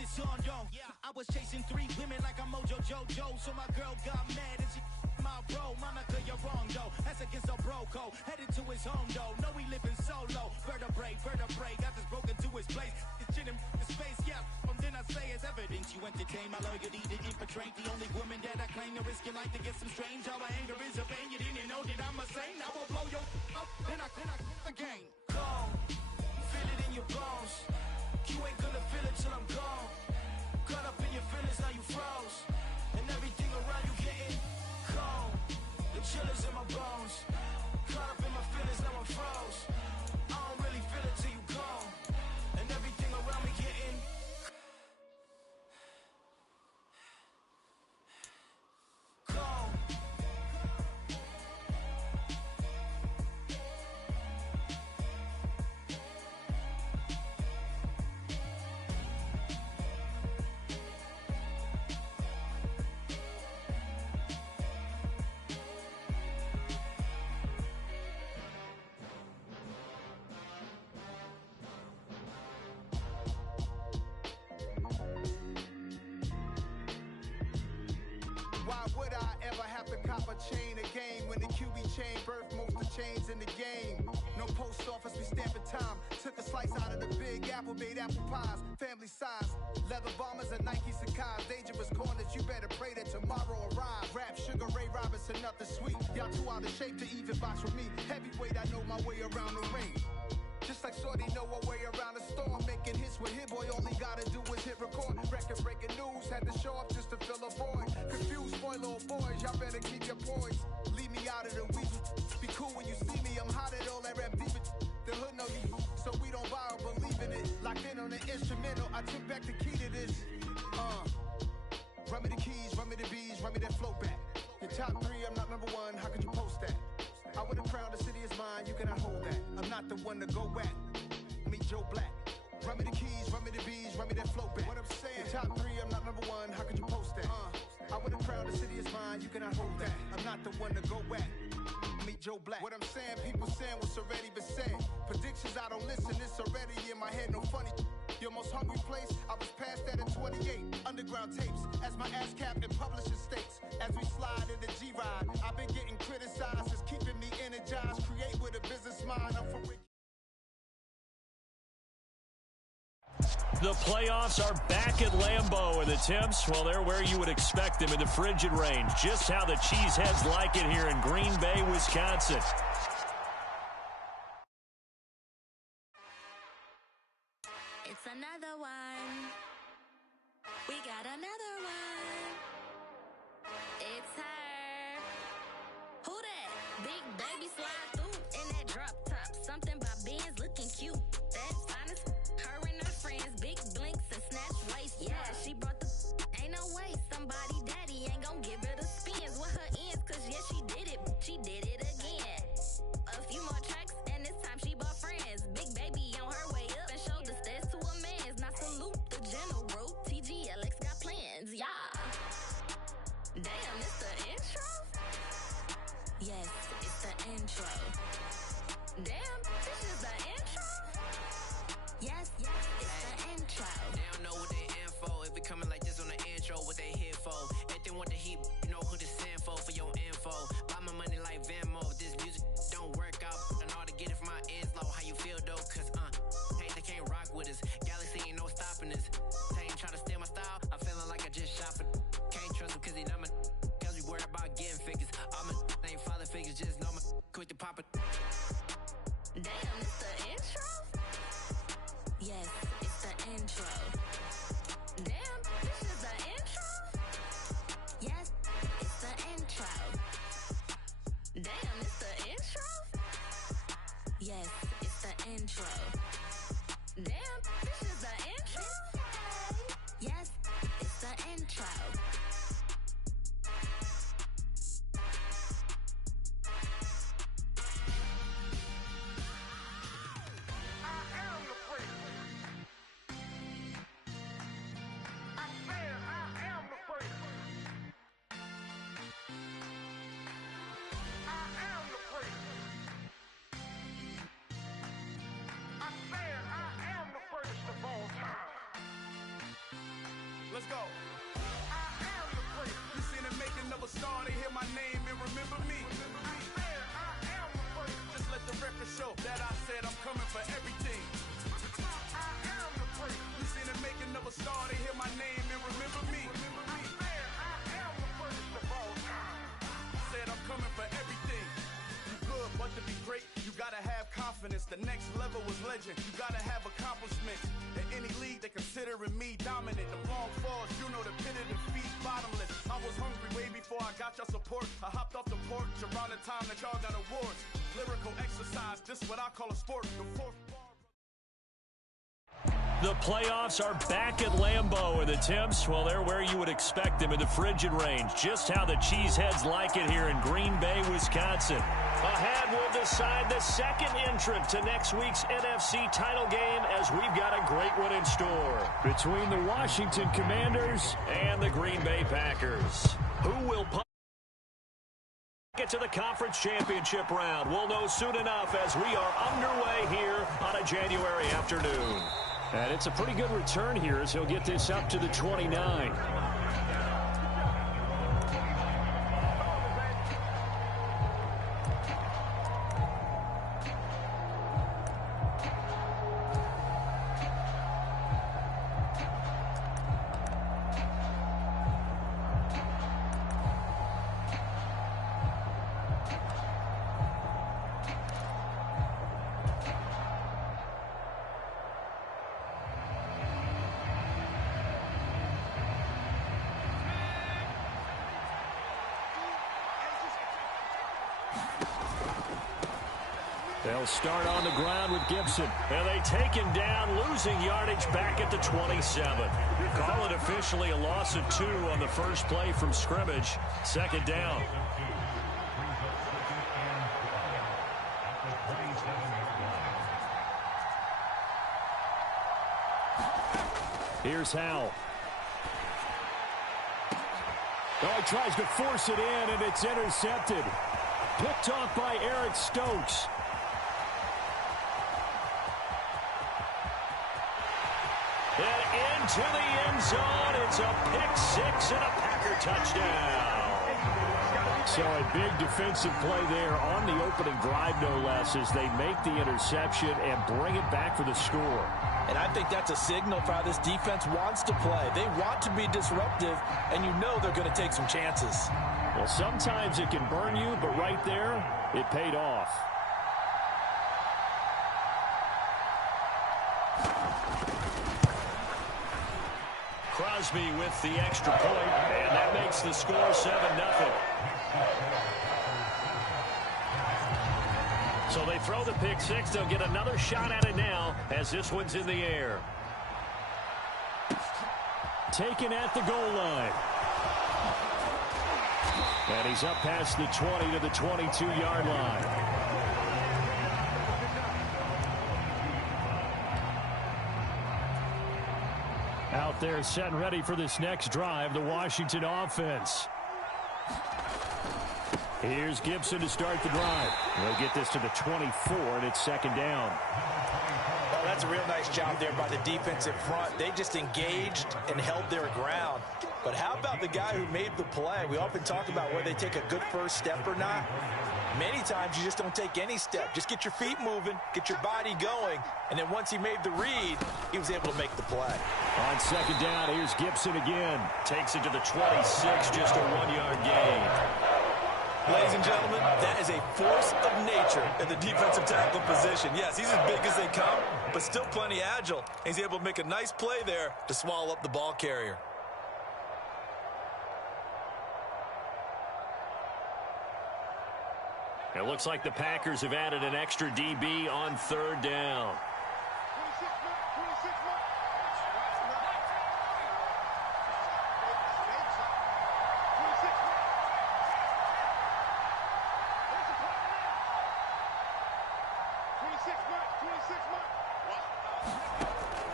it's on, yo. I was chasing 3 women like I'm Mojo Jojo, so my girl got mad and she my bro. Monica, you're wrong, though. That's against our bro code. Headed to his home, though. No, we living solo. Vertebrae. Got this broken to his place. This shit in his face, yeah. Then I say it's evidence you entertain my loyalty to infiltrate the only woman that I claim to risk your life to get some strange. All my anger is a pain. You didn't know that I'm a saint. I will blow your up. Then I again. Gone. Feel it in your bones. You ain't gonna feel it till I'm gone. Caught up in your feelings, now you froze. And everything around you getting cold. The chillers in my bones. Caught up in my feelings, now I'm froze. I don't really feel it till you gone. And everything around me getting cold. Why would I ever have to cop a chain again when the QB chain birthed most of chains in the game? No post office, we stamping time. Took a slice out of the Big Apple, made apple pies, family size. Leather bombers and Nike Sacai's. Dangerous corners, you better pray that tomorrow arrives. Rap, Sugar Ray Robinson, nothing sweet. Y'all too out of shape to even box with me. Heavyweight, I know my way around the ring. Just like Shorty know her way around the storm. Making hits with Hit Boy, all he gotta do is hit record. Record breaking news, had to show up just to fill a void. Confused boy, little boys, y'all better keep your poise. Leave me out of the weasel. Be cool when you see me, I'm hot at all that rap deep. The hood know you, so we don't buy or believe in it. Locked in on the instrumental, I took back the key to this. Run me the keys, run me the bees, run me that flow back. Your top 3, I'm not number 1, how could you post that? I would've crowned the city is mine, you cannot hold that. I'm not the one to go back. Meet Joe Black. Run me the keys, run me the bees, run me that flow back. What I'm saying, your top 3, I'm not number 1, how could you post that? I would've crowned the city is mine, you cannot hold that. I'm not the one to go back. Meet Joe Black. What I'm saying, people saying what's already been said. Predictions, I don't listen, it's already in my head, no funny. Your most hungry place, I was past that in 28. Underground tapes, as my ass cap in publishing states. As we slide in the G-Ride, I've been getting criticized, it's keeping me energized. Create with a business mind, I'm for Rick. The playoffs are back at Lambeau, and the temps, well, they're where you would expect them in the frigid rain. Just how the Cheeseheads like it here in Green Bay, Wisconsin. It's another one. We got another one. It's her. Who that? Big baby slide through in that drop top. Something about Benz looking cute. That's honest. Her and her friends, big blinks and snatch waist. Yeah, she brought the ain't no way. Somebody daddy ain't gon' give her the spins with her ends. Cause yeah, she did it. She did it again. A few more tracks and this time she bought friends. Big baby on her way up and showed the stairs to a man's. Now salute the general. TGLX got plans, yeah. Damn, it's the intro? Yes, it's the intro. Damn, this is the intro? Yes, it's the intro. They don't know what they info. If we coming like this on the intro, what they here for? Everything with the heat, you know who to send for your info. Buy my money like Venmo. This music don't work out. And all to get it from my ends low. How you feel though? Cause hey, they can't rock with us. Galaxy ain't no stopping us. They ain't trying to steal my style. I'm feeling like I just shot for. Can't trust him cause he not my. Cause we worried about getting figures. All my ain't father figures. Just know my quick to pop it. Damn, it's the intro? Yes, it's the intro. Damn, this is the intro? Yes, it's the intro. Damn, it's the intro? Yes, it's the intro. Damn, this is the intro? Yes, it's the intro. go. I am the great. You seen the making of a star, they hear my name and remember me. I am the great. Just let the record show that I said I'm coming for everything. I am the great. You seen the making of a star, they hear my name and remember me. I am the greatest of all time. Said I'm coming for everything. You good, but to be great, you gotta have confidence. The next level was legend. You gotta have accomplishments. In any league, they considering me dominant. The wrong falls, you know the pit of defeat, bottomless. I was hungry way before I got your support. I hopped off the porch around the time that y'all got awards. Lyrical exercise, this what I call a sport. The fourth bar. The playoffs are back at Lambeau, and the Temps, well, they're where you would expect them in the frigid range. Just how the Cheeseheads like it here in Green Bay, Wisconsin. Ahead, we'll decide the second entrant to next week's NFC title game, as we've got a great one in store between the Washington Commanders and the Green Bay Packers. Who will get to the conference championship round? We'll know soon enough as we are underway here on a January afternoon. And it's a pretty good return here as he'll get this up to the 29. They'll start on the ground with Gibson. And they take him down, losing yardage back at the 27. Call it officially a loss of 2 on the first play from scrimmage. Second down. Here's Howell. Oh, he tries to force it in, and it's intercepted. Picked off by Eric Stokes. And into the end zone, it's a pick-6 and a Packer touchdown. So a big defensive play there on the opening drive, no less, as they make the interception and bring it back for the score. And I think that's a signal for how this defense wants to play. They want to be disruptive, and you know they're going to take some chances. Well, sometimes it can burn you, but right there, it paid off. Crosby with the extra point, and that makes the score 7-0. So they throw the pick-6. They'll get another shot at it now as this one's in the air. Taken at the goal line. And he's up past the 20 to the 22-yard line. Out there set and ready for this next drive, the Washington offense. Here's Gibson to start the drive. They'll get this to the 24, and it's second down. Well, that's a real nice job there by the defensive front. They just engaged and held their ground. But how about the guy who made the play? We often talk about whether they take a good first step or not. Many times you just don't take any step. Just get your feet moving, get your body going, and then once he made the read, he was able to make the play. On second down, here's Gibson again. Takes it to the 26, just a 1-yard gain. Ladies and gentlemen, that is a force of nature in the defensive tackle position. Yes, he's as big as they come, but still plenty agile. He's able to make a nice play there to swallow up the ball carrier. It looks like the Packers have added an extra DB on third down.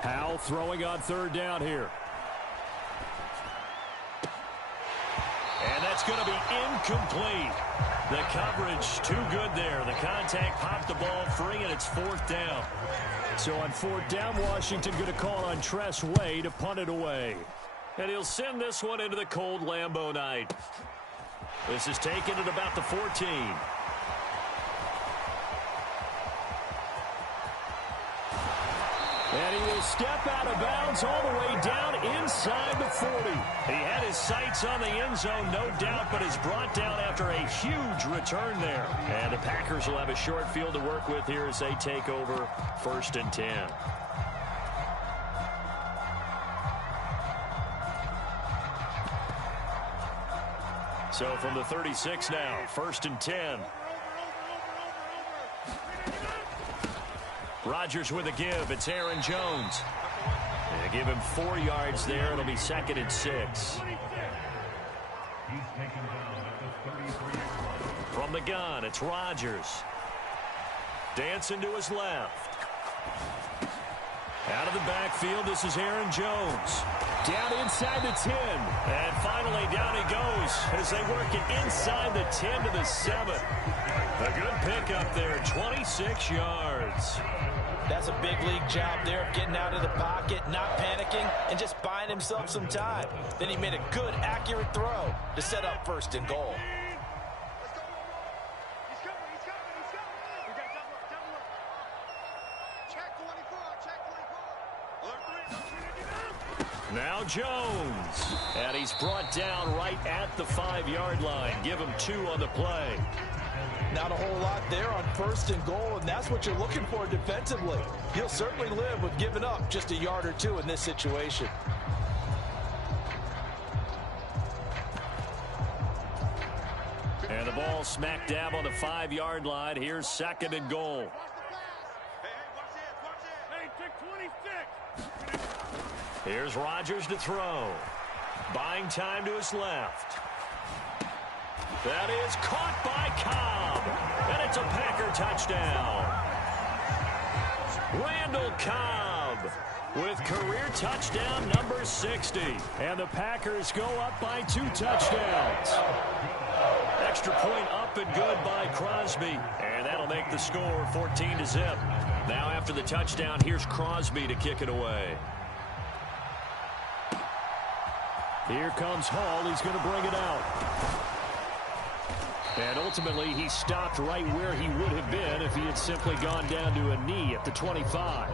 Howell throwing on third down here. And that's going to be incomplete. The coverage too good there. The contact popped the ball free, and it's fourth down. So on fourth down, Washington going to call on Tress Way to punt it away. And he'll send this one into the cold Lambeau night. This is taken at about the 14. And he will step out of bounds all the way down inside the 40. He had his sights on the end zone, no doubt, but is brought down after a huge return there. And the Packers will have a short field to work with here as they take over 1st and 10. So from the 36 now, 1st and 10. Rodgers with a give. It's Aaron Jones. They give him 4 yards there. It'll be 2nd and 6. From the gun, it's Rodgers. Dancing to his left. Out of the backfield, this is Aaron Jones. Down inside the 10. And finally down he goes as they work it inside the 10 to the 7. A good pickup there, 26 yards. That's a big league job there of getting out of the pocket, not panicking, and just buying himself some time. Then he made a good, accurate throw to set up 1st and goal. Now Jones. And he's brought down right at the 5-yard line. Give him 2 on the play. Not a whole lot there on 1st and goal, and that's what you're looking for defensively. He'll certainly live with giving up just a yard or 2 in this situation. And the ball smack dab on the 5-yard line. Here's 2nd and goal. Here's Rodgers to throw. Buying time to his left. That is caught by Cobb. And it's a Packer touchdown. Randall Cobb with career touchdown number 60. And the Packers go up by 2 touchdowns. Extra point up and good by Crosby. And that'll make the score 14-0. Now after the touchdown, here's Crosby to kick it away. Here comes Hall. He's going to bring it out. And ultimately, he stopped right where he would have been if he had simply gone down to a knee at the 25.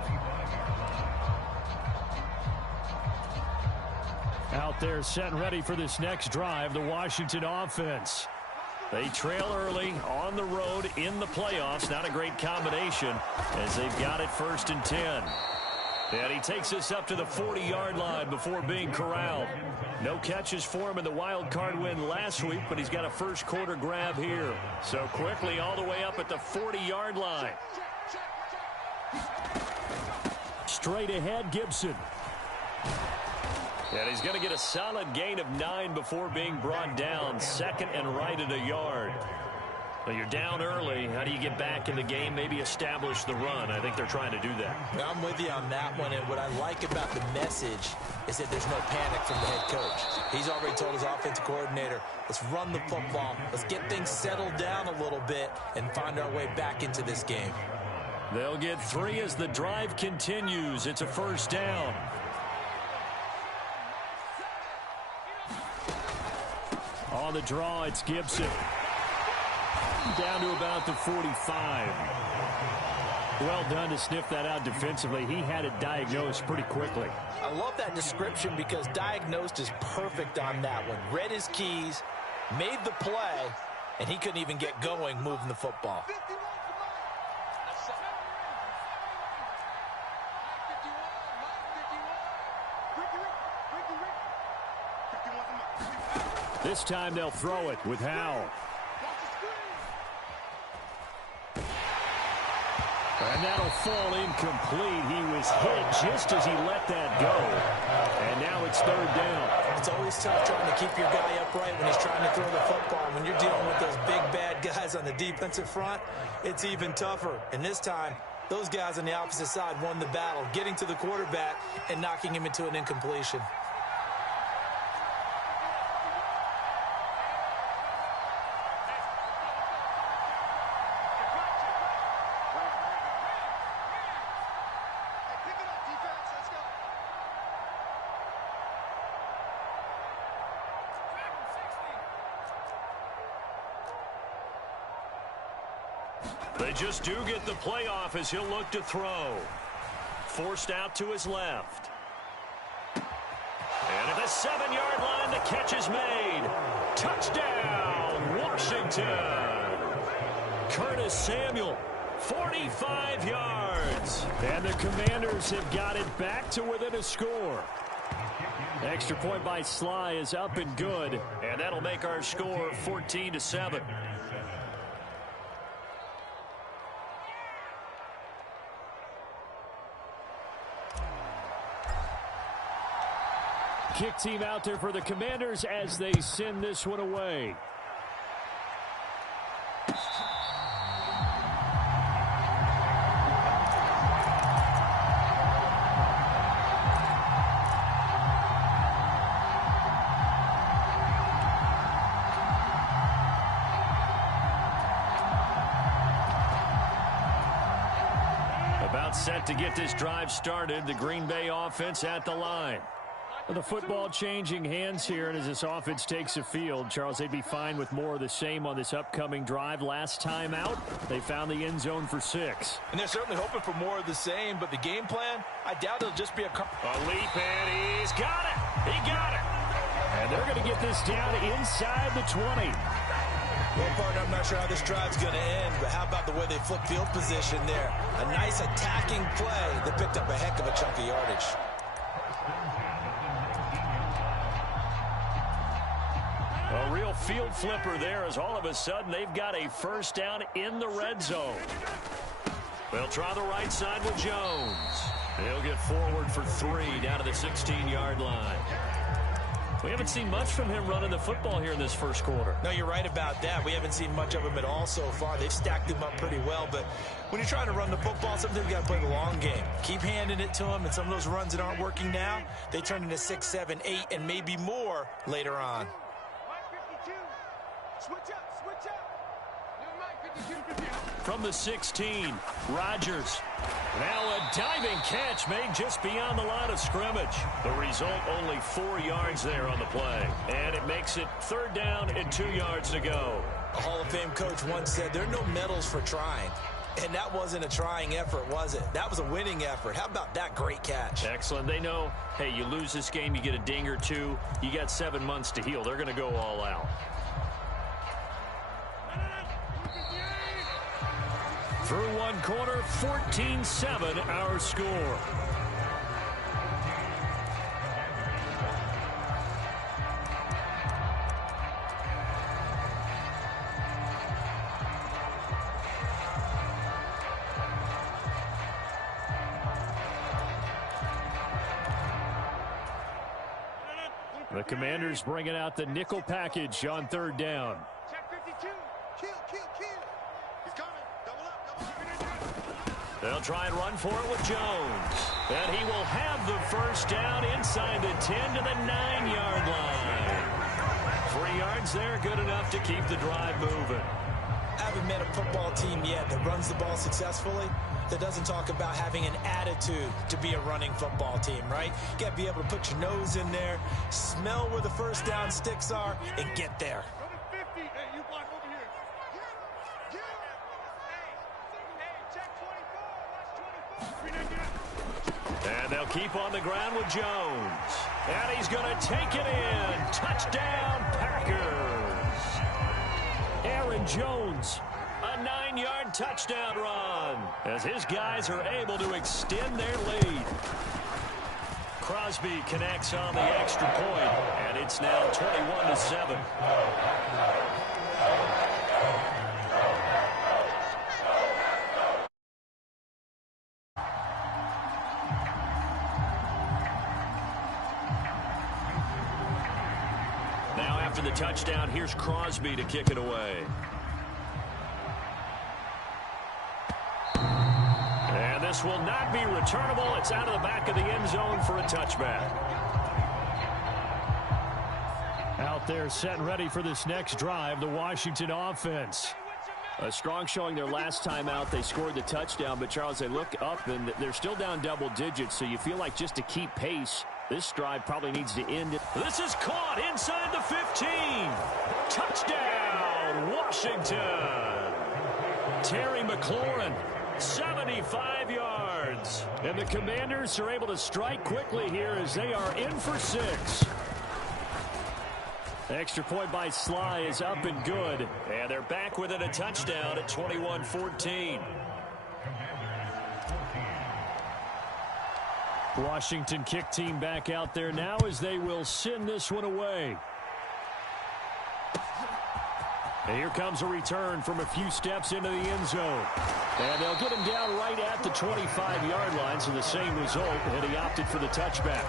Out there set and ready for this next drive, the Washington offense. They trail early on the road in the playoffs. Not a great combination as they've got it 1st and 10. And he takes this up to the 40-yard line before being corralled. No catches for him in the wild card win last week, but he's got a first quarter grab here. So quickly all the way up at the 40-yard line. Straight ahead, Gibson. And he's going to get a solid gain of 9 before being brought down. 2nd and right at a yard. Well, you're down early. How do you get back in the game? Maybe establish the run. I think they're trying to do that. I'm with you on that one, and what I like about the message is that there's no panic from the head coach. He's already told his offensive coordinator, let's run the football, let's get things settled down a little bit and find our way back into this game. They'll get 3 as the drive continues. It's a 1st down. On the draw, it's Gibson. Down to about the 45. Well done to sniff that out defensively. He had it diagnosed pretty quickly. I love that description because diagnosed is perfect on that one. Read his keys, made the play, and he couldn't even get going moving the football. This time they'll throw it with Howell. And that'll fall incomplete. He was hit just as he let that go. And now it's 3rd down. It's always tough trying to keep your guy upright when he's trying to throw the football. When you're dealing with those big, bad guys on the defensive front, it's even tougher. And this time, those guys on the opposite side won the battle, getting to the quarterback and knocking him into an incompletion. They just do get the playoff as he'll look to throw. Forced out to his left. And at the 7-yard line, the catch is made. Touchdown, Washington. Curtis Samuel, 45 yards. And the Commanders have got it back to within a score. Extra point by Sly is up and good. And that'll make our score 14-7. Kick team out there for the Commanders as they send this one away. About set to get this drive started. The Green Bay offense at the line. The football changing hands here, and as this offense takes the field, Charles, they'd be fine with more of the same on this upcoming drive. Last time out, they found the end zone for 6. And they're certainly hoping for more of the same, but the game plan, I doubt it'll just be a leap, and he's got it. He got it. And they're going to get this down inside the 20. Well, partner, I'm not sure how this drive's going to end, but how about the way they flip field position there? A nice attacking play that picked up a heck of a chunk of yardage. A real field flipper there as all of a sudden they've got a first down in the red zone. They'll try the right side with Jones. He'll get forward for 3 down to the 16-yard line. We haven't seen much from him running the football here in this first quarter. No, you're right about that. We haven't seen much of him at all so far. They've stacked him up pretty well, but when you're trying to run the football, sometimes you got to play the long game. Keep handing it to him, and some of those runs that aren't working now, they turn into 6, 7, 8, and maybe more later on. From the 16, Rodgers. Now a diving catch made just beyond the line of scrimmage. The result, only 4 yards there on the play. And it makes it 3rd down and 2 yards to go. A Hall of Fame coach once said there are no medals for trying. And that wasn't a trying effort, was it? That was a winning effort. How about that great catch? Excellent. They know, hey, you lose this game, you get a ding or 2. You got 7 months to heal. They're going to go all out. Through one quarter, 14-7 our score. The Commanders bringing out the nickel package on 3rd down. They'll try and run for it with Jones. And he will have the first down inside the 10 to the 9-yard line. 3 yards there, good enough to keep the drive moving. I haven't met a football team yet that runs the ball successfully that doesn't talk about having an attitude to be a running football team, right? You got to be able to put your nose in there, smell where the first down sticks are, and get there. And they'll keep on the ground with Jones. And he's going to take it in. Touchdown, Packers. Aaron Jones, a 9-yard touchdown run as his guys are able to extend their lead. Crosby connects on the extra point, and it's now 21-7. After the touchdown, here's Crosby to kick it away. And this will not be returnable. It's out of the back of the end zone for a touchback. Out there set and ready for this next drive, the Washington offense. A strong showing their last time out. They scored the touchdown, but Charles, they look up and they're still down double digits, so you feel like just to keep pace, this drive probably needs to end. This is caught inside the 15. Touchdown, Washington. Terry McLaurin, 75 yards. And the Commanders are able to strike quickly here as they are in for 6. The extra point by Sly is up and good. And they're back within a touchdown at 21-14. Washington kick team back out there now as they will send this one away. And here comes a return from a few steps into the end zone. And they'll get him down right at the 25-yard line, so the same result, and he opted for the touchback.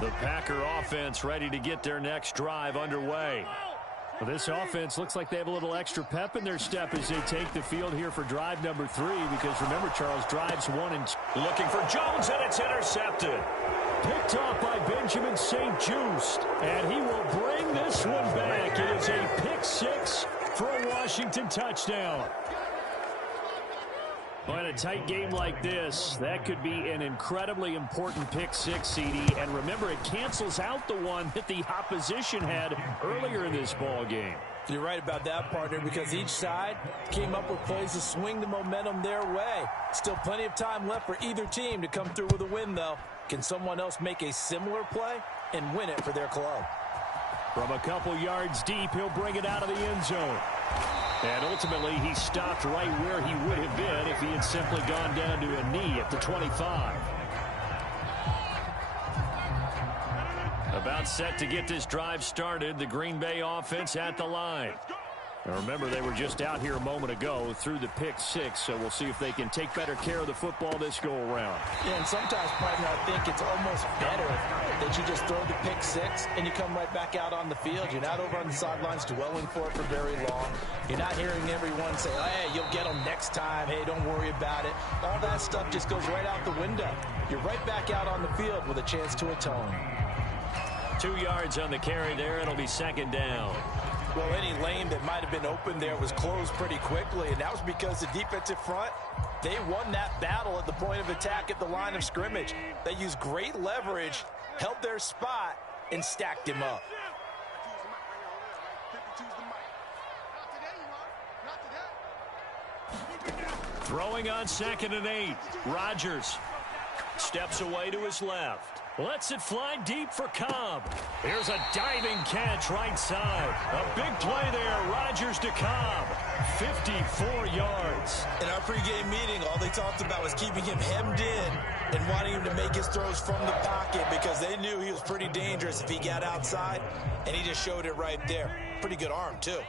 The Packer offense ready to get their next drive underway. Well, this offense looks like they have a little extra pep in their step as they take the field here for drive number 3, because remember, Charles, drives 1 and 2. Looking for Jones, and it's intercepted. Picked off by Benjamin St-Juste, and he will bring this one back. It is a pick 6 for a Washington touchdown. Well, in a tight game like this, that could be an incredibly important pick 6, CD. And remember, it cancels out the one that the opposition had earlier in this ball game. You're right about that, partner, because each side came up with plays to swing the momentum their way. Still plenty of time left for either team to come through with a win, though. Can someone else make a similar play and win it for their club? From a couple yards deep, he'll bring it out of the end zone. And ultimately, he stopped right where he would have been if he had simply gone down to a knee at the 25. About set to get this drive started, the Green Bay offense at the line. Now remember, they were just out here a moment ago through the pick 6, so we'll see if they can take better care of the football this go-around. Yeah, and sometimes, partner, I think it's almost better that you just throw the pick 6 and you come right back out on the field. You're not over on the sidelines dwelling for it for very long. You're not hearing everyone say, oh, hey, you'll get them next time. Hey, don't worry about it. All that stuff just goes right out the window. You're right back out on the field with a chance to atone. 2 yards on the carry there. It'll be second down. Well, any lane that might have been open there was closed pretty quickly, and that was because the defensive front, they won that battle at the point of attack at the line of scrimmage. They used great leverage, held their spot, and stacked him up. Throwing on 2nd and 8. Rodgers steps away to his left. Lets it fly deep for Cobb. Here's a diving catch right side. A big play there. Rodgers to Cobb. 54 yards. In our pregame meeting, all they talked about was keeping him hemmed in and wanting him to make his throws from the pocket because they knew he was pretty dangerous if he got outside, and he just showed it right there. Pretty good arm, too.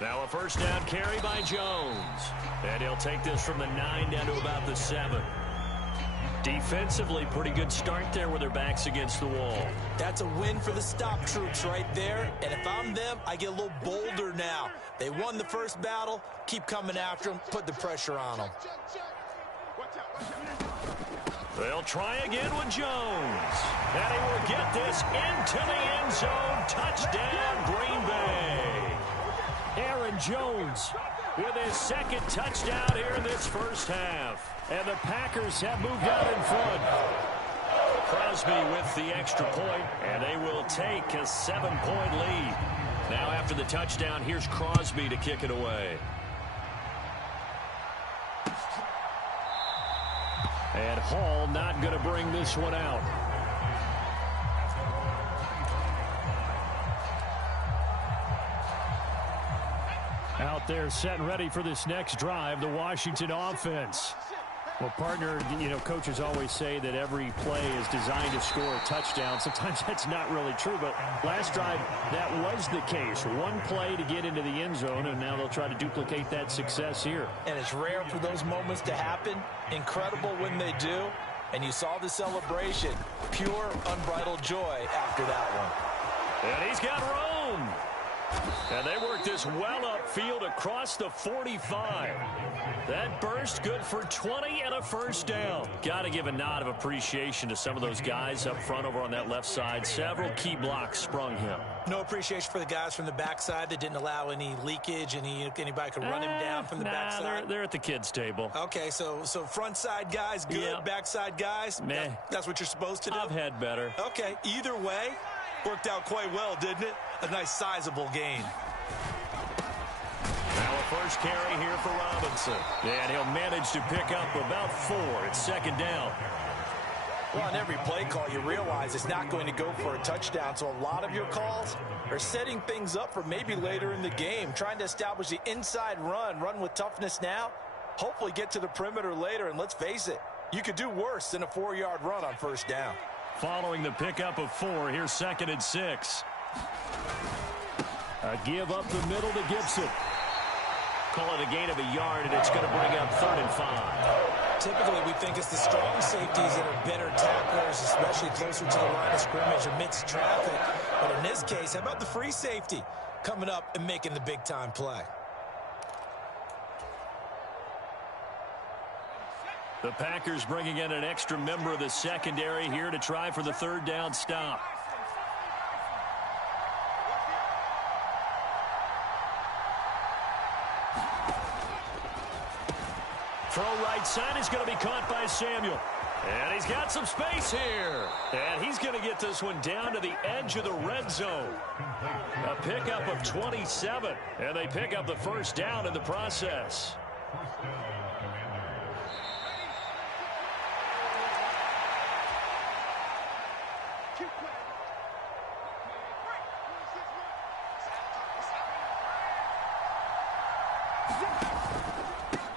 Now a first down carry by Jones. And he'll take this from the 9 down to about the 7. Defensively, pretty good start there with their backs against the wall. That's a win for the stop troops right there. And if I'm them, I get a little bolder now. They won the first battle. Keep coming after them. Put the pressure on them. They'll try again with Jones. And he will get this into the end zone. Touchdown, Green Bay. Aaron Jones with his 2nd touchdown here in this first half. And the Packers have moved out in front. Crosby with the extra point, and they will take a 7-point lead. Now after the touchdown, here's Crosby to kick it away. And Hall not going to bring this one out. Out there set and ready for this next drive, the Washington offense. Well, partner, you know, coaches always say that every play is designed to score a touchdown. Sometimes that's not really true, but last drive, that was the case. One play to get into the end zone, and now they'll try to duplicate that success here. And it's rare for those moments to happen. Incredible when they do. And you saw the celebration. Pure, unbridled joy after that one. And he's got room. And they work this well upfield across the 45. That burst good for 20 and a first down. Got to give a nod of appreciation to some of those guys up front over on that left side. Several key blocks sprung him. No appreciation for the guys from the backside that didn't allow any leakage, anybody could run him down from the backside. They're at the kids' table. Okay, so front side guys good, Yep. Backside guys, meh. That's what you're supposed to do? I've had better. Okay, either way, worked out quite well, didn't it? A nice sizable gain. Now a first carry here for Robinson. And he'll manage to pick up about 4. It's second down. Well, on every play call, you realize it's not going to go for a touchdown, so a lot of your calls are setting things up for maybe later in the game, trying to establish the inside run with toughness now, hopefully get to the perimeter later, and let's face it, you could do worse than a 4-yard run on first down. Following the pickup of 4, here's 2nd and 6. A give up the middle to Gibson. Call it a gain of a yard, and it's going to bring up 3rd and 5. Typically, we think it's the strong safeties that are better tacklers, especially closer to the line of scrimmage amidst traffic. But in this case, how about the free safety coming up and making the big-time play? The Packers bringing in an extra member of the secondary here to try for the 3rd down stop. Throw right side is going to be caught by Samuel. And he's got some space here. And he's going to get this one down to the edge of the red zone. A pickup of 27. And they pick up the first down in the process.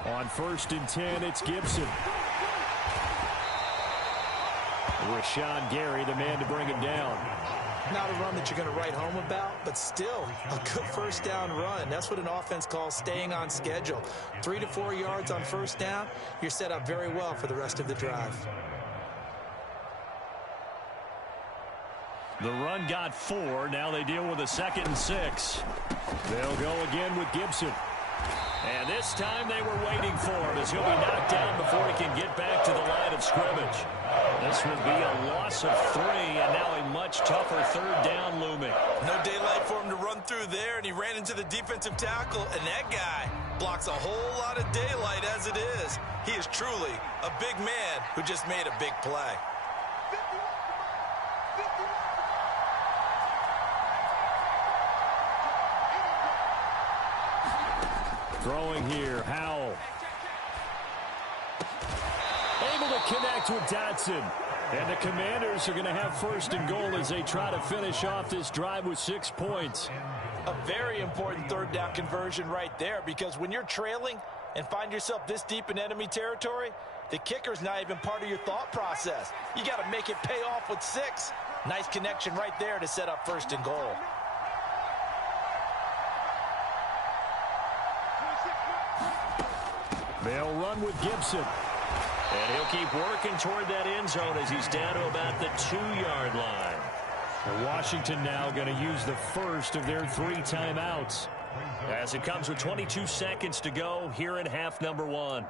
On 1st and 10, it's Gibson. Rashawn Gary, the man to bring him down. Not a run that you're going to write home about, but still a good first down run. That's what an offense calls staying on schedule. 3 to 4 yards on first down, you're set up very well for the rest of the drive. The run got 4. Now they deal with a 2nd and 6. They'll go again with Gibson. And this time they were waiting for him as he'll be knocked down before he can get back to the line of scrimmage. This will be a loss of 3, and now a much tougher 3rd down looming. No daylight for him to run through there, and he ran into the defensive tackle, and that guy blocks a whole lot of daylight as it is. He is truly a big man who just made a big play. Throwing here, Howell. Able to connect with Dotson. And the Commanders are going to have 1st and goal as they try to finish off this drive with 6 points. A very important 3rd down conversion right there, because when you're trailing and find yourself this deep in enemy territory, the kicker's not even part of your thought process. You got to make it pay off with 6. Nice connection right there to set up 1st and goal. They'll run with Gibson. And he'll keep working toward that end zone as he's down to about the 2-yard line. And Washington now going to use the first of their 3 timeouts, as it comes with 22 seconds to go here in half number 1.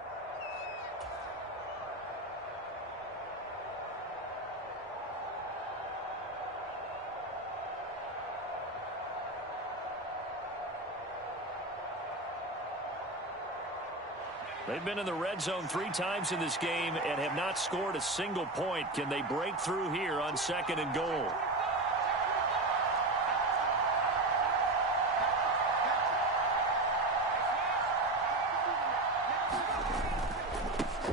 They've been in the red zone 3 times in this game and have not scored a single point. Can they break through here on 2nd and goal?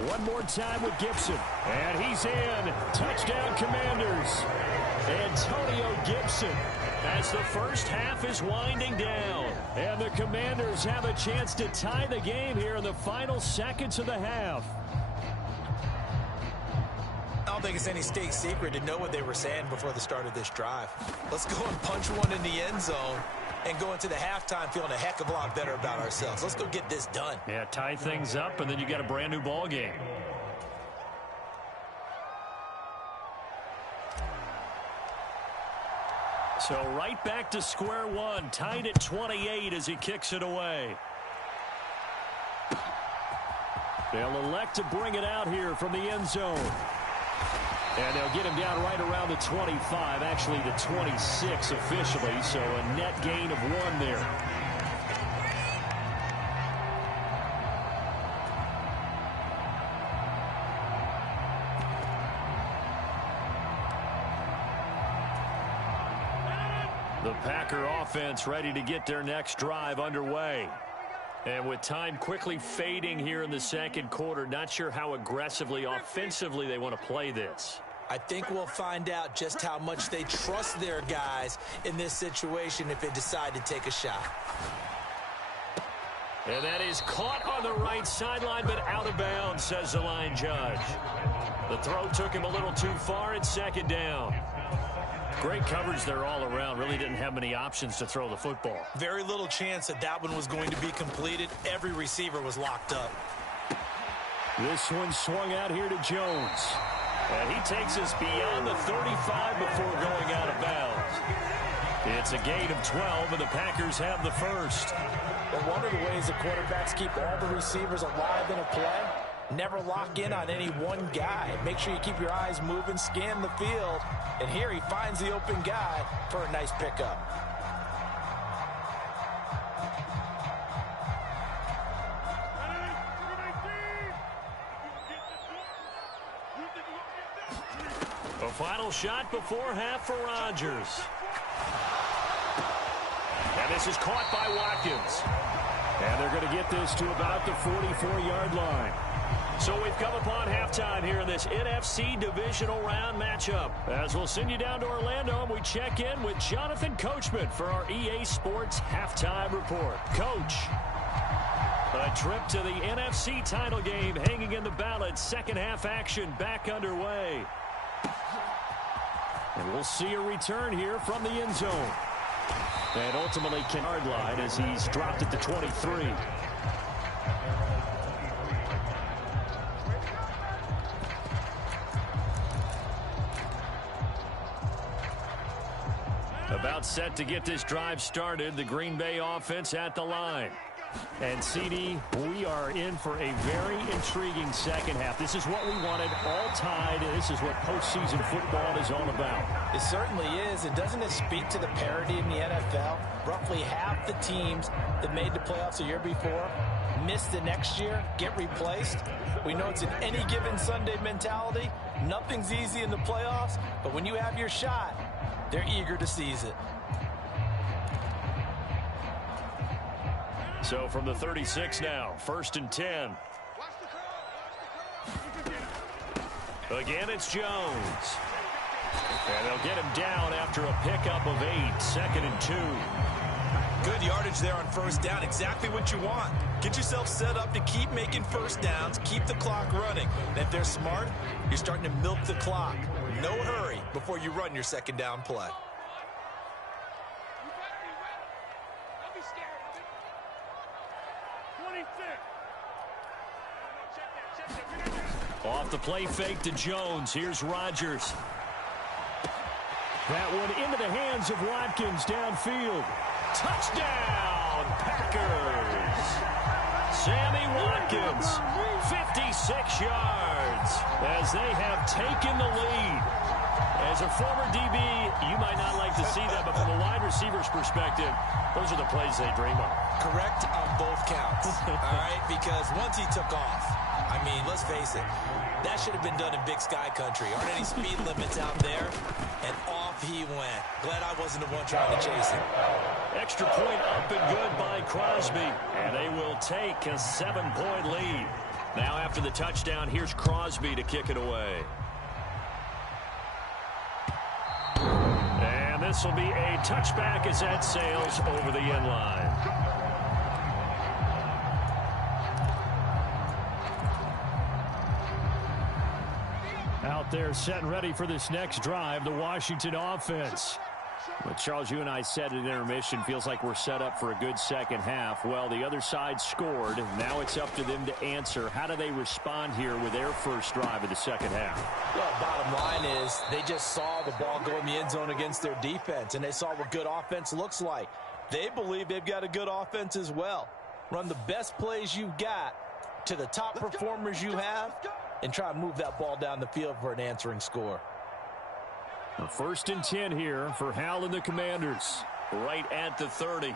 One more time with Gibson. And he's in. Touchdown, Commanders. Antonio Gibson, as the first half is winding down. And the Commanders have a chance to tie the game here in the final seconds of the half. I don't think it's any state secret to know what they were saying before the start of this drive. Let's go and punch one in the end zone and go into the halftime feeling a heck of a lot better about ourselves. Let's go get this done. Yeah, tie things up, and then you got a brand new ball game. So right back to square one, tied at 28 as he kicks it away. They'll elect to bring it out here from the end zone. And they'll get him down right around the 25, actually the 26 officially, so a net gain of 1 there. The Packer offense ready to get their next drive underway. And with time quickly fading here in the second quarter, not sure how aggressively, offensively they want to play this. I think we'll find out just how much they trust their guys in this situation if they decide to take a shot. And that is caught on the right sideline, but out of bounds, says the line judge. The throw took him a little too far at second down. Great coverage there all around. Really didn't have many options to throw the football. Very little chance that one was going to be completed. Every receiver was locked up. This one swung out here to Jones. And he takes us beyond the 35 before going out of bounds. It's a gain of 12, and the Packers have the first. But one of the ways the quarterbacks keep all the receivers alive in a play, never lock in on any one guy. Make sure you keep your eyes moving, scan the field. And here he finds the open guy for a nice pickup. A final shot before half for Rodgers. And this is caught by Watkins. And they're going to get this to about the 44-yard line. So we've come upon halftime here in this NFC divisional round matchup. As we'll send you down to Orlando, and we check in with Jonathan Coachman for our EA Sports Halftime Report. Coach, a trip to the NFC title game hanging in the balance. Second half action back underway. And we'll see a return here from the end zone. And ultimately, yard line as he's dropped it to 23. About set to get this drive started. The Green Bay offense at the line. And, CD, we are in for a very intriguing second half. This is what we wanted, all tied, and this is what postseason football is all about. It certainly is. And doesn't it speak to the parity in the NFL? Roughly half the teams that made the playoffs the year before miss the next year, get replaced. We know it's an any given Sunday mentality. Nothing's easy in the playoffs, but when you have your shot, they're eager to seize it. So from the 36 now, 1st and 10. Again, it's Jones. And they'll get him down after a pickup of 8, 2nd and 2. Good yardage there on first down. Exactly what you want. Get yourself set up to keep making first downs, keep the clock running. And if they're smart, you're starting to milk the clock. No hurry before you run your second down play. Off the play fake to Jones. Here's Rodgers. That one into the hands of Watkins downfield. Touchdown, Packers. Sammy Watkins, 56 yards as they have taken the lead. As a former DB, you might not like to see that, but from a wide receiver's perspective, those are the plays they dream of. Correct on both counts, all right? Because once he took off, I mean, let's face it, that should have been done in Big Sky country. Aren't any speed limits out there? And off he went. Glad I wasn't the one trying to chase him. Extra point up and good by Crosby. And they will take a 7-point lead. Now after the touchdown, here's Crosby to kick it away. And this will be a touchback as that sails over the end line. Out there set and ready for this next drive, the Washington offense. Well, Charles, you and I said at intermission, feels like we're set up for a good second half. Well, the other side scored. Now it's up to them to answer. How do they respond here with their first drive of the second half? Well, bottom line is they just saw the ball go in the end zone against their defense, and they saw what good offense looks like. They believe they've got a good offense as well. Run the best plays you've got to the top performers you have and try to move that ball down the field for an answering score. First and 10 here for Hal and the Commanders. Right at the 30.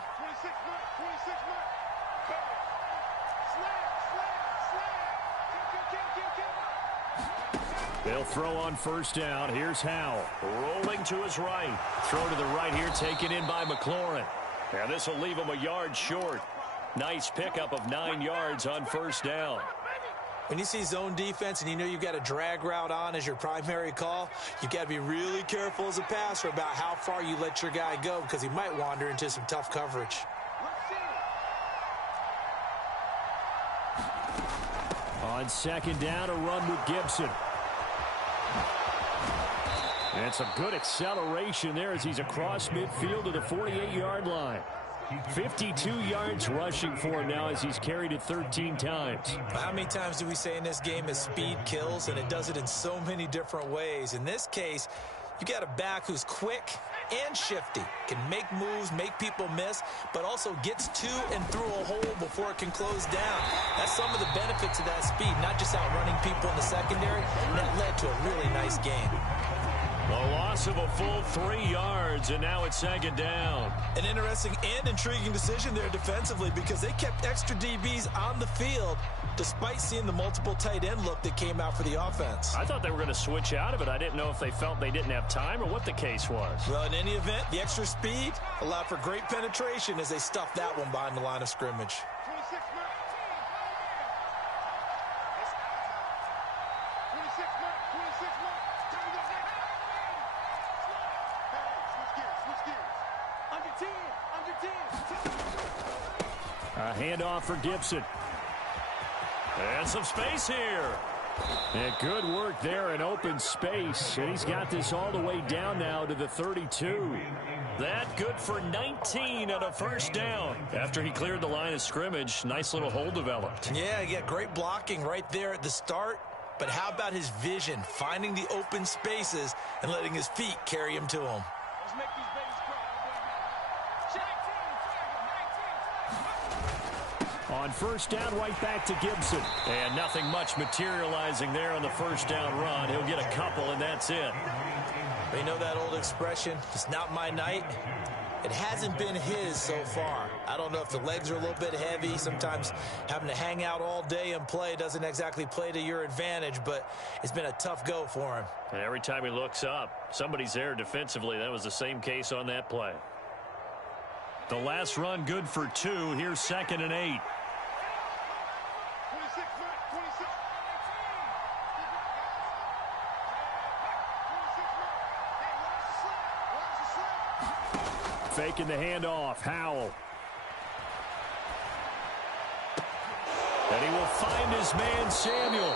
They'll throw on first down. Here's Hal. Rolling to his right. Throw to the right here, taken in by McLaurin. And this will leave him a yard short. Nice pickup of 9 yards on first down. When you see zone defense and you know you've got a drag route on as your primary call, you've got to be really careful as a passer about how far you let your guy go because he might wander into some tough coverage. On second down, a run with Gibson. And some good acceleration there as he's across midfield to the 48-yard line. 52 yards rushing for him now as he's carried it 13 times. How many times do we say in this game that speed kills, and it does it in so many different ways? In this case, you got a back who's quick and shifty, can make moves, make people miss, but also gets to and through a hole before it can close down. That's some of the benefits of that speed, not just outrunning people in the secondary, and that led to a really nice game. A loss of a full 3 yards, and now it's second down. An interesting and intriguing decision there defensively because they kept extra DBs on the field despite seeing the multiple tight end look that came out for the offense. I thought they were going to switch out of it. I didn't know if they felt they didn't have time or what the case was. Well, in any event, the extra speed allowed for great penetration as they stuffed that one behind the line of scrimmage. A handoff for Gibson. And some space here. And good work there in open space. And he's got this all the way down now to the 32. That good for 19 on a first down. After he cleared the line of scrimmage, nice little hole developed. Yeah, he got great blocking right there at the start. But how about his vision, finding the open spaces and letting his feet carry him to him? On first down, right back to Gibson. And nothing much materializing there on the first down run. He'll get a couple, and that's it. You know that old expression, it's not my night? It hasn't been his so far. I don't know if the legs are a little bit heavy. Sometimes having to hang out all day and play doesn't exactly play to your advantage, but it's been a tough go for him. And every time he looks up, somebody's there defensively. That was the same case on that play. The last run good for 2. Here's second and 8. Faking the handoff, Howell. And he will find his man, Samuel.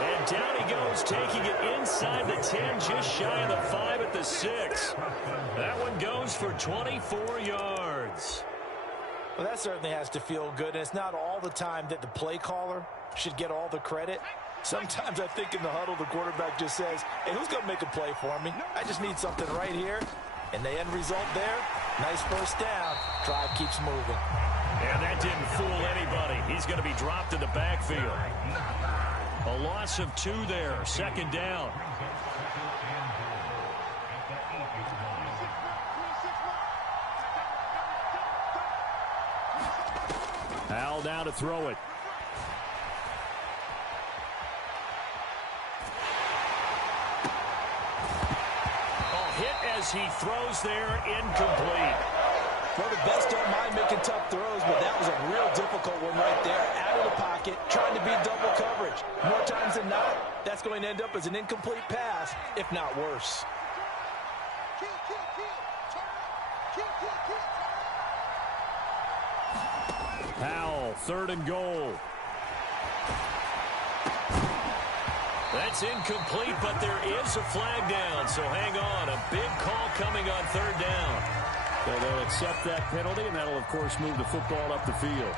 And down he goes, taking it inside the 10, just shy of the 5 at the 6. That one goes for 24 yards. Well, that certainly has to feel good, and it's not all the time that the play caller should get all the credit. Sometimes I think in the huddle, the quarterback just says, hey, who's going to make a play for me? I just need something right here. And the end result there, nice first down. Drive keeps moving. And that didn't fool anybody. He's going to be dropped in the backfield. A loss of 2 there, second down. Howell down to throw it. As he throws there, incomplete. Well, the best don't mind making tough throws, but that was a real difficult one right there. Out of the pocket, trying to beat double coverage. More times than not, that's going to end up as an incomplete pass, if not worse. Howell, third and goal. That's incomplete, but there is a flag down, so hang on. A big call coming on third down. So they'll accept that penalty, and that'll, of course, move the football up the field.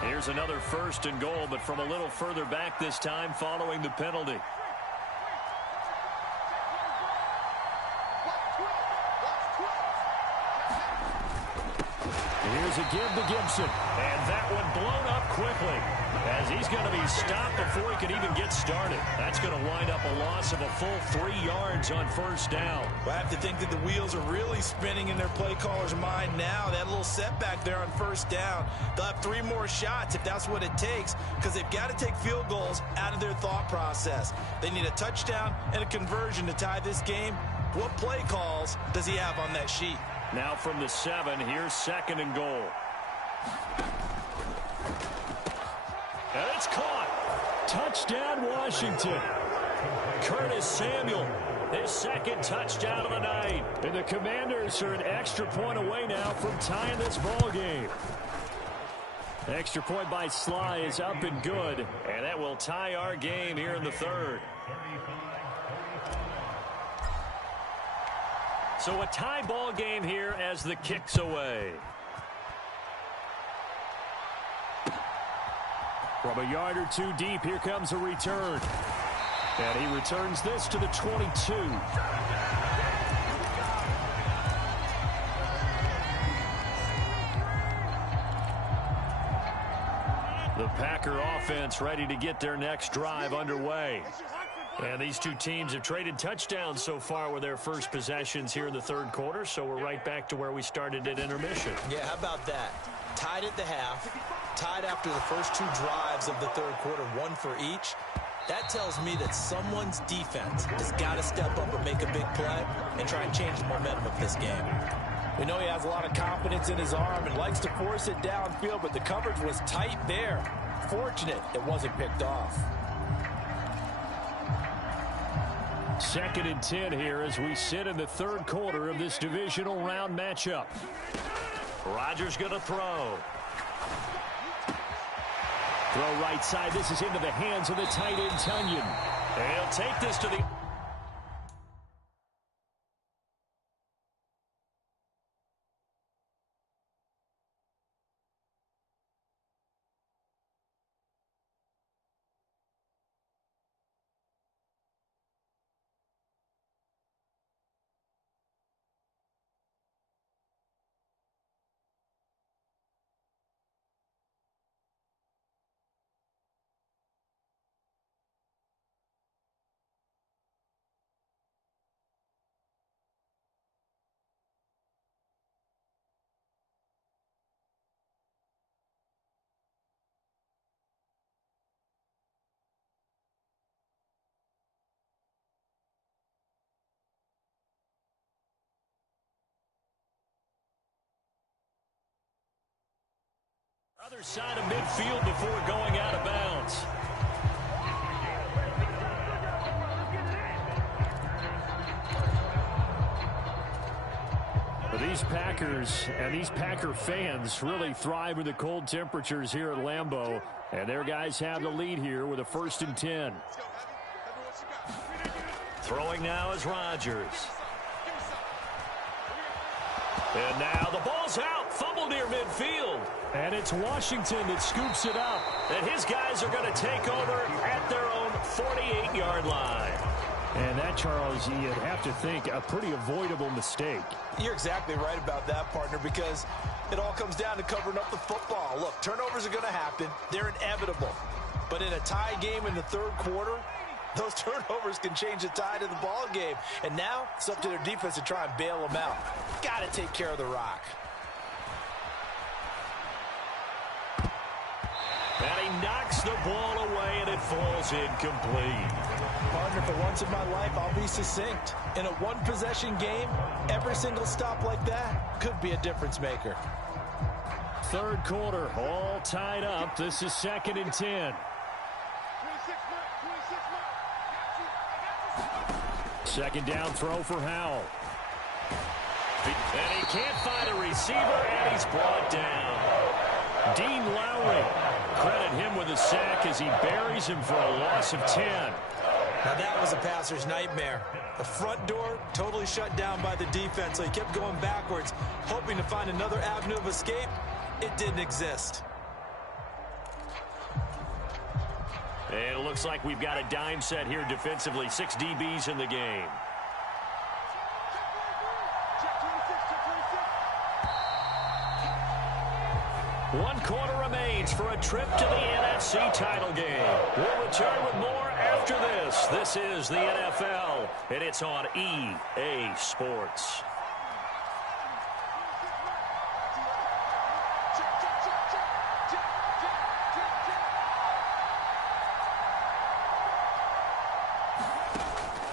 Here's another 1st and goal, but from a little further back this time following the penalty. Here's a give to Gibson. And that one blown up quickly as he's going to be stopped before he can even get started. That's going to wind up a loss of a full 3 yards on 1st down. I have to think that the wheels are really spinning in their play caller's mind now. That little setback there on 1st down. They'll have 3 more shots if that's what it takes, because they've got to take field goals out of their thought process. They need a touchdown and a conversion to tie this game. What play calls does he have on that sheet? Now from the 7, here's 2nd and goal. And it's caught. Touchdown, Washington. Curtis Samuel, his 2nd touchdown of the night. And the Commanders are an extra point away now from tying this ball game. Extra point by Sly is up and good, and that will tie our game here in the 3rd. So a tie ball game here as the kick's away. From a yard or 2 deep, here comes a return. And he returns this to the 22. The Packer offense ready to get their next drive underway. And these two teams have traded touchdowns so far with their first possessions here in the 3rd quarter, so we're right back to where we started at intermission. Yeah, how about that? Tied at the half, tied after the first 2 drives of the 3rd quarter, 1 for each. That tells me that someone's defense has got to step up and make a big play and try and change the momentum of this game. We know he has a lot of confidence in his arm and likes to force it downfield, but the coverage was tight there. Fortunate it wasn't picked off. 2nd and 10 here as we sit in the 3rd quarter of this divisional round matchup. Rodgers going to throw. Throw right side. This is into the hands of the tight end, Tunyon. He'll take this to the... Other side of midfield before going out of bounds. But these Packers and these Packer fans really thrive in the cold temperatures here at Lambeau. And their guys have the lead here with a 1st and 10. Throwing now is Rodgers. And now the ball's out. Fumble near midfield. And it's Washington that scoops it up. And his guys are going to take over at their own 48-yard line. And that, Charles, you'd have to think a pretty avoidable mistake. You're exactly right about that, partner, because it all comes down to covering up the football. Look, turnovers are going to happen. They're inevitable. But in a tie game in the 3rd quarter, those turnovers can change the tide of the ball game. And now it's up to their defense to try and bail them out. Got to take care of the rock. And he knocks the ball away, and it falls incomplete. Partner, for once in my life, I'll be succinct. In a 1-possession game, every single stop like that could be a difference maker. 3rd quarter, all tied up. This is 2nd and 10. 2nd down throw for Howell. And he can't find a receiver, and he's brought down. Dean Lowry, credit him with a sack as he buries him for a loss of 10. Now that was a passer's nightmare. The front door totally shut down by the defense, so he kept going backwards, hoping to find another avenue of escape. It didn't exist. And it looks like we've got a dime set here defensively. 6 DBs in the game. One quarter remains for a trip to the NFC title game. We'll return with more after this. This is the NFL, and it's on EA Sports.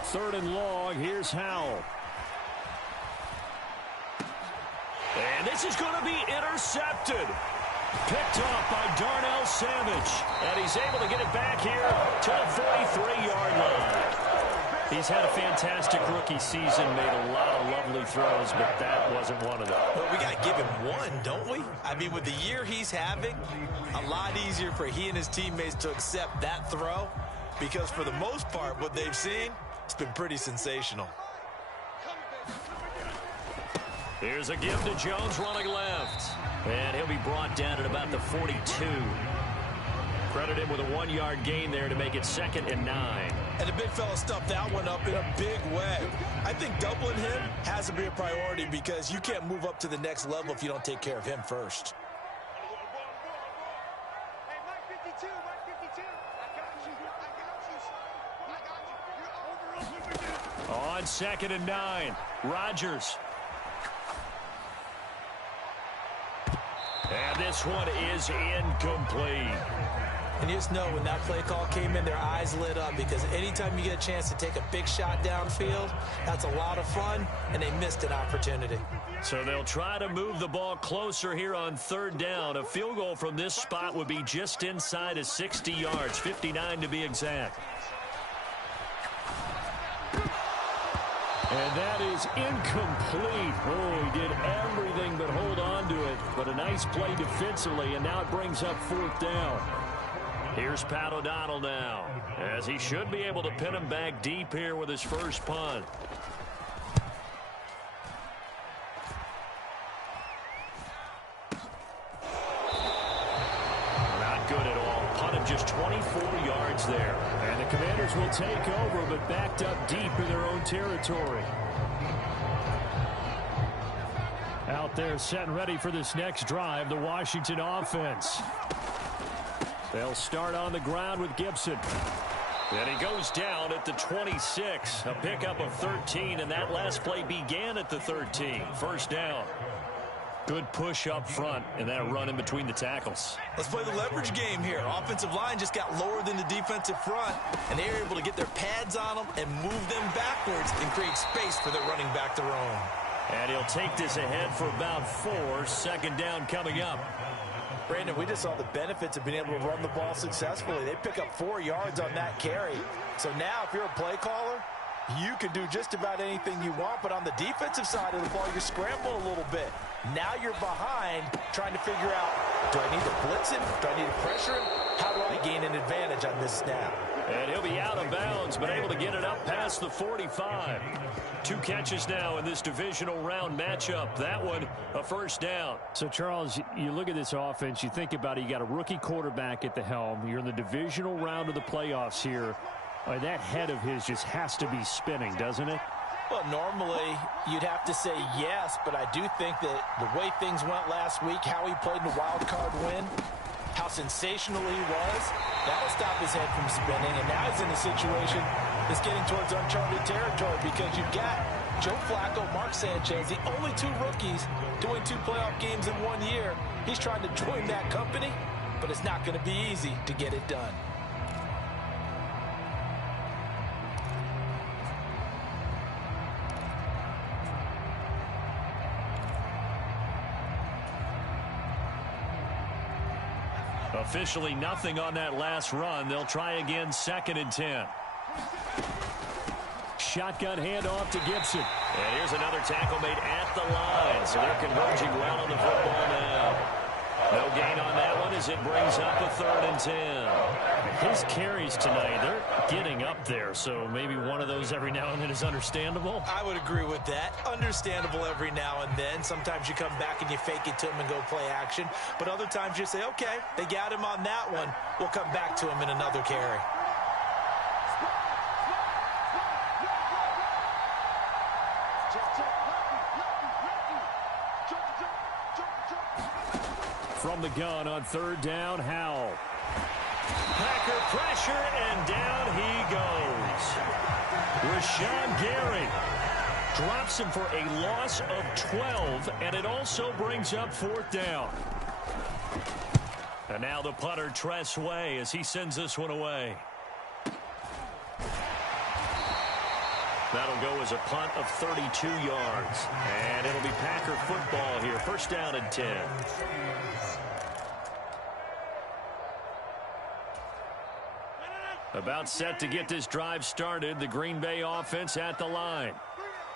Third and long, here's Howell. And this is going to be intercepted. Picked off by Darnell Savage. And he's able to get it back here to the 43-yard line. He's had a fantastic rookie season, made a lot of lovely throws, but that wasn't one of them. Well, we got to give him one, don't we? I mean, with the year he's having, a lot easier for he and his teammates to accept that throw, because for the most part, what they've seen, it's been pretty sensational. Here's a give to Jones running left. And he'll be brought down at about the 42. Credit him with a 1-yard gain there to make it 2nd and 9. And the big fella stuffed that one up in a big way. I think doubling him has to be a priority because you can't move up to the next level if you don't take care of him first. On 2nd and 9, Rodgers. And this one is incomplete. And you just know when that play call came in, their eyes lit up because anytime you get a chance to take a big shot downfield, that's a lot of fun, and they missed an opportunity. So they'll try to move the ball closer here on 3rd down. A field goal from this spot would be just inside of 60 yards, 59 to be exact. And that is incomplete. Oh, he did everything but hold on to it. But a nice play defensively, and now it brings up 4th down. Here's Pat O'Donnell now, as he should be able to pin him back deep here with his first punt. Not good at all. Punted just 24 yards there. And the Commanders will take over, but backed up deep in their own territory. Out there set and ready for this next drive, the Washington offense. They'll start on the ground with Gibson. And he goes down at the 26. A pickup of 13, and that last play began at the 13. First down. Good push up front, and that run in between the tackles. Let's play the leverage game here. Offensive line just got lower than the defensive front, and they were able to get their pads on them and move them backwards and create space for their running back to roam. And he'll take this ahead for about 4. 2nd down coming up. Brandon, we just saw the benefits of being able to run the ball successfully. They pick up 4 yards on that carry. So now if you're a play caller, you can do just about anything you want, but on the defensive side of the ball, you scramble a little bit. Now you're behind trying to figure out, do I need to blitz him? Do I need to pressure him? How do I gain an advantage on this snap? And he'll be out of bounds, but able to get it up past the 45. 2 catches now in this divisional round matchup. That one, a first down. So, Charles, you look at this offense, you think about it, you got a rookie quarterback at the helm. You're in the divisional round of the playoffs here. That head of his just has to be spinning, doesn't it? Well, normally you'd have to say yes, but I do think that the way things went last week, how he played in the wild card win, how sensational he was, that'll stop his head from spinning. And now he's in a situation that's getting towards uncharted territory because you've got Joe Flacco, Mark Sanchez, the only 2 rookies doing 2 playoff games in 1 year. He's trying to join that company, but it's not going to be easy to get it done. Officially nothing on that last run. They'll try again 2nd and 10. shotgun handoff to Gibson. And here's another tackle made at the line. So they're converging well on the football now. No gain on that one as it brings up a 3rd and 10. His carries tonight, they're getting up there. So maybe one of those every now and then is understandable. I would agree with that. Understandable every now and then. Sometimes you come back and you fake it to him and go play action. But other times you say, okay, they got him on that one. We'll come back to him in another carry. From the gun on 3rd down, Howell. Packer pressure, and down he goes. Rashawn Gary drops him for a loss of 12, and it also brings up 4th down. And now the punter, Tress Way, as he sends this one away. That'll go as a punt of 32 yards. And it'll be Packer football here. 1st down and 10. About set to get this drive started. The Green Bay offense at the line.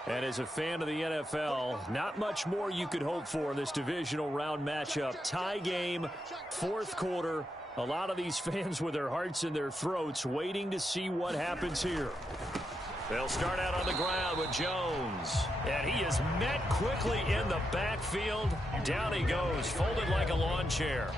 And as a fan of the NFL, not much more you could hope for in this divisional round matchup. Tie game, 4th quarter. A lot of these fans with their hearts in their throats waiting to see what happens here. They'll start out on the ground with Jones. And he is met quickly in the backfield. Down he goes, folded like a lawn chair.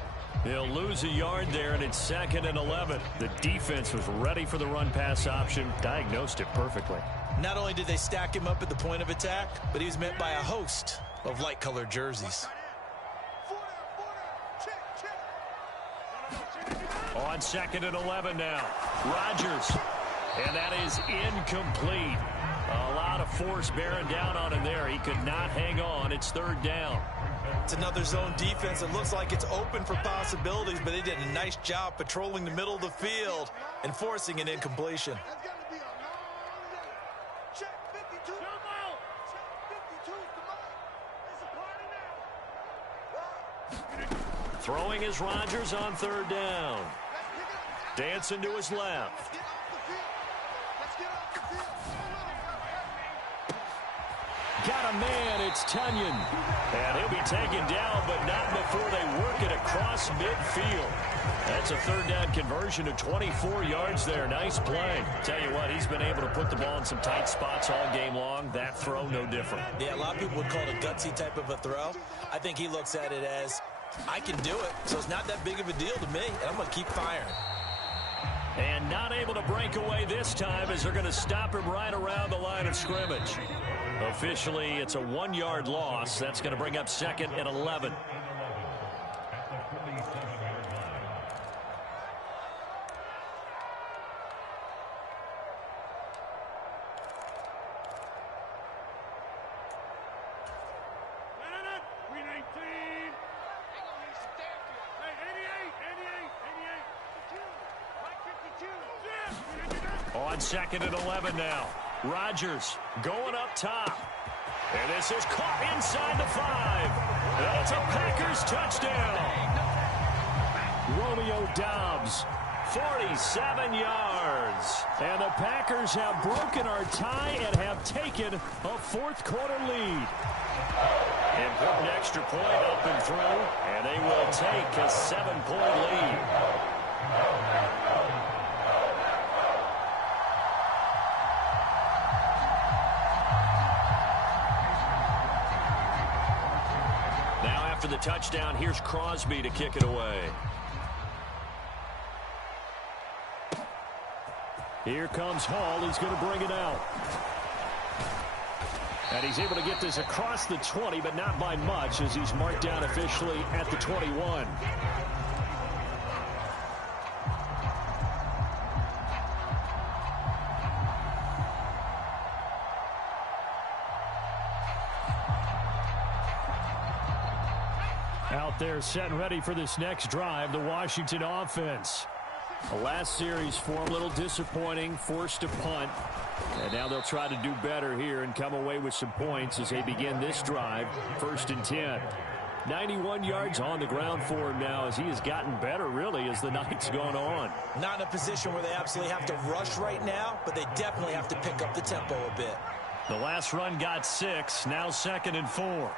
They'll lose a yard there, and it's 2nd and 11. The defense was ready for the run-pass option, diagnosed it perfectly. Not only did they stack him up at the point of attack, but he was met by a host of light-colored jerseys. On 2nd and 11 now. Rodgers. And that is incomplete. A lot of force bearing down on him there. He could not hang on. It's 3rd down. It's another zone defense. It looks like it's open for possibilities, but they did a nice job patrolling the middle of the field and forcing an incompletion. Throwing is Rodgers on 3rd down. Dancing to his left. Got a man, it's Tunyon. And he'll be taken down, but not before they work it across midfield. That's a 3rd down conversion of 24 yards there. Nice play. Tell you what, he's been able to put the ball in some tight spots all game long. That throw, no different. Yeah, a lot of people would call it a gutsy type of a throw. I think he looks at it as, I can do it, so it's not that big of a deal to me, and I'm going to keep firing. And not able to break away this time as they're going to stop him right around the line of scrimmage. Officially, it's a 1-yard loss. That's going to bring up 2nd and 11. On 2nd and 11 now. Rodgers going up top. And this is caught inside the 5. That's a Packers touchdown. Romeo Doubs, 47 yards. And the Packers have broken our tie and have taken a 4th quarter lead. Important extra point up and through. And they will take a 7-point lead. After the touchdown, here's Crosby to kick it away. Here comes Hall. He's going to bring it out. And he's able to get this across the 20, but not by much, as he's marked down officially at the 21. Out there set and ready for this next drive, the Washington offense. The last series for them, a little disappointing, forced to punt. And now they'll try to do better here and come away with some points as they begin this drive, 1st and 10. 91 yards on the ground for him now as he has gotten better, really, as the night's gone on. Not in a position where they absolutely have to rush right now, but they definitely have to pick up the tempo a bit. The last run got 6, now 2nd and 4.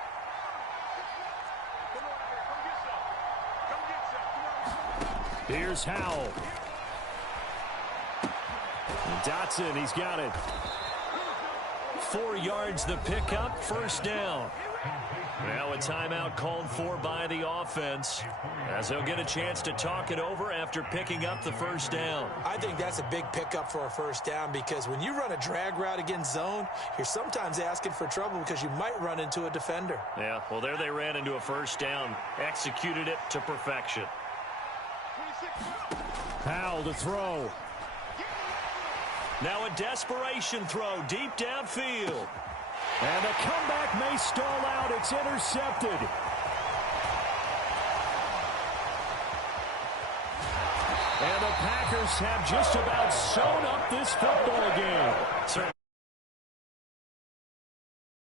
Here's Howell. And Dotson, he's got it. 4 yards the pickup, first down. Now a timeout called for by the offense as they'll get a chance to talk it over after picking up the first down. I think that's a big pickup for a first down because when you run a drag route against zone, you're sometimes asking for trouble because you might run into a defender. Yeah, well, there they ran into a first down, executed it to perfection. Powell to throw. Now a desperation throw deep downfield. And the comeback may stall out. It's intercepted. And the Packers have just about sewn up this football game.